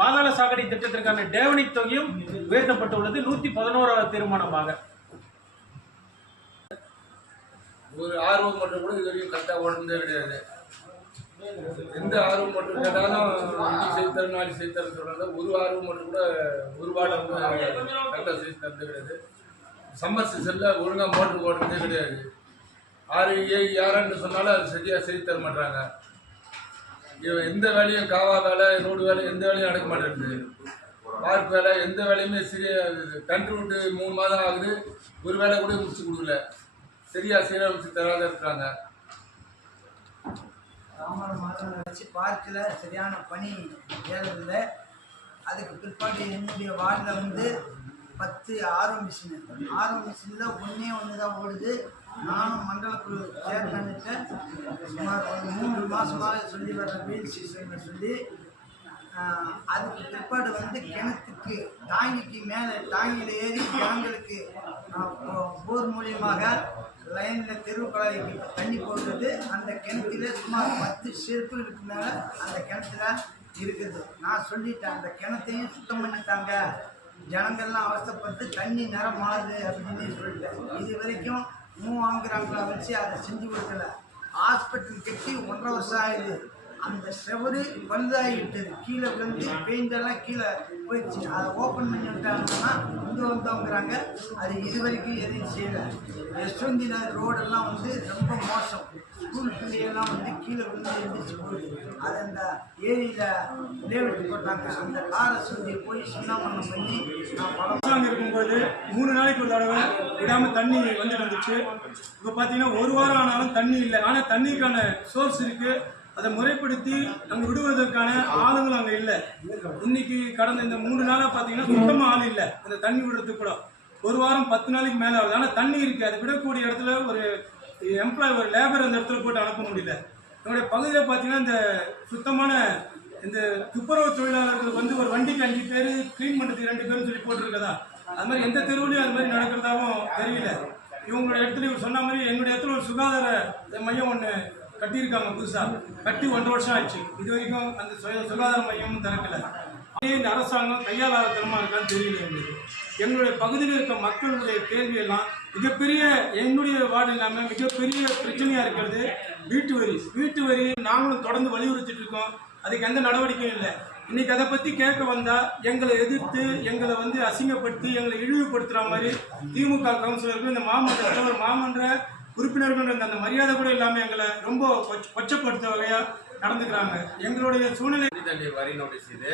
பாதாள சாக்கடை திட்டத்திற்கான டேவனி தொகையும் உயர்த்தப்பட்டுள்ளது 111வது தீர்மானமாக. ஒரு ஆர்வம் மட்டும் கூட இது வரைக்கும் கரெக்டாக ஓடுறதே கிடையாது. எந்த ஆர்வம் மட்டும் கேட்டாலும் இன்னைக்கு செய்து தரணும் நாளைக்கு செய்து தரணும் சொல்கிறாங்க. ஒரு ஆர்வம் மட்டும் கூட ஒரு வார்டு வந்து கரெக்டாக செய்து தரதே கிடையாது. சம்மர் சீசனில் ஒழுங்காக மோட்டர் ஓடுறதே கிடையாது. 6 சொன்னாலும் அது சரியாக செய்து தர மாட்டாங்க. எந்த வேலையும் காவா வேலை ரோடு வேலை எந்த வேலையும் நடக்க மாட்டேங்குது. பார்க் வேலை எந்த வேலையுமே சரியாக டெண்டர் விட்டு 3 மாதம் ஆகுது. ஒரு வேலை கூட முடிச்சு கொடுக்கல. சரியாக சீரமைச்சு தராத இருக்கிறாங்க. வச்சு பார்க்கில் சரியான பணி ஏறதில்லை. அதுக்கு பிற்பாடு என்னுடைய வார்டில் வந்து 10 ஆர்ஓ மிஷினில் ஒன்று தான் ஓடுது. நானும் மண்டல குழு சேர்மன்கிட்ட சுமார் ஒரு 3 மாதமாக சொல்லி வர வெயில் சீசன் சொல்லி அதுக்கு பிற்பாடு வந்து கிணத்துக்கு டாங்கிக்கு மேலே டாங்கியில் ஏறி கிணங்களுக்கு போர் மூலியமாக லைனில் தெருவு குழாய்க்கு தண்ணி போடுறது. அந்த கிணத்துல சுமார் 10 செருப்புகளுக்கு மேலே அந்த கிணத்துல இருக்குது. நான் சொல்லிட்டேன், அந்த கிணத்தையும் சுத்தம் பண்ணிட்டாங்க, ஜனங்கள்லாம் அவசரப்பட்டு தண்ணி நிறம் மாறுது அப்படின்னு சொல்லிட்டேன். இது வரைக்கும் வாங்குறாங்களா வச்சு அதை செஞ்சு கொடுக்கல. ஹாஸ்பிட்டல் கட்டி 1.5 வருஷம் ஆயிடுது. அந்த செவரு பழுதாகிட்டது, கீழே விழுந்து பெயிண்டெல்லாம் கீழே போயிடுச்சு. அதை ஓப்பன் பண்ணி விட்டாங்கன்னா இங்கே வந்தவங்கிறாங்க. அது இது வரைக்கும் எதையும் செய்யலை. யஷ்வந்தி நகர் ரோடெல்லாம் வந்து ரொம்ப மோசம். ஸ்கூல் பிள்ளைகள்லாம் வந்து கீழே விழுந்து எழுந்திரிச்சு போகுது. அதை அந்த ஏரியில் லேவிட்டு போட்டாங்க. அந்த காரை சொல்லி போய் சுண்ணாமணம் பண்ணி நான் இருக்கும்போது 3 நாளைக்கு ஒரு தடவை விடாமல் தண்ணி வந்துட்டு இருந்துச்சு. இப்போ பார்த்தீங்கன்னா 1 வாரம் ஆனாலும் தண்ணி இல்லை. ஆனால் தண்ணிக்கான சோர்ஸ் இருக்குது. அதை முறைப்படுத்தி அங்கே விடுவதற்கான ஆளுங்களும் அங்கே இல்லை. இன்னைக்கு கடந்த இந்த 3 நாளாக பார்த்தீங்கன்னா சுத்தமாக ஆள் இல்லை. அந்த தண்ணி விடுறதுக்கு கூட 1 வாரம் 10 நாளைக்கு மேலே ஆகுது. ஆனால் தண்ணி இருக்குது. அதை விடக்கூடிய இடத்துல ஒரு எம்ப்ளாய் ஒரு லேபர் அந்த இடத்துல போட்டு அனுப்ப முடியல. என்னுடைய பகுதியில் பார்த்தீங்கன்னா இந்த சுத்தமான இந்த துப்புரவு தொழிலாளர்கள் வந்து ஒரு வண்டிக்கு 5 பேர், க்ளீன் பண்ணுறதுக்கு 2 பேர்னு சொல்லி போட்டிருக்கதா. அது மாதிரி எந்த தெருவுலையும் அது மாதிரி நடக்கிறதாவும் தெரியல. இவங்களோட இடத்துல இவர் சொன்ன மாதிரி என்னுடைய இடத்துல ஒரு சுகாதார மையம் ஒன்று கட்டியிருக்காங்க. புதுசாக கட்டி 1.5 வருஷம் ஆயிடுச்சு. இது வரைக்கும் அந்த சுகாதார மையமும் திறக்கலை. இந்த அரசாங்கம் கையாளாதனமாக இருக்கான்னு தெரியல. எங்களுடைய பகுதியில் இருக்க மக்களுடைய கேள்வியெல்லாம் மிகப்பெரிய என்னுடைய வார்டு இல்லாமல் மிகப்பெரிய பிரச்சனையாக இருக்கிறது வீட்டு வரி நாங்களும் தொடர்ந்து வலியுறுத்திட்டு இருக்கோம். அதுக்கு எந்த நடவடிக்கையும் இல்லை. இன்னைக்கு அதை பற்றி கேட்க வந்தால் எங்களை எதிர்த்து எங்களை வந்து அசிங்கப்படுத்தி எங்களை இழிவுபடுத்துகிற மாதிரி திமுக கவுன்சிலர்கள் இந்த மாமன்ற உறுப்பினர்கள் அந்த மரியாதை கூட இல்லாமல் எங்களை ரொம்ப கொச்சப்படுத்த வகையாக நடந்துக்கிறாங்க. எங்களுடைய சூழ்நிலை வரி நோட்டீஸ் இது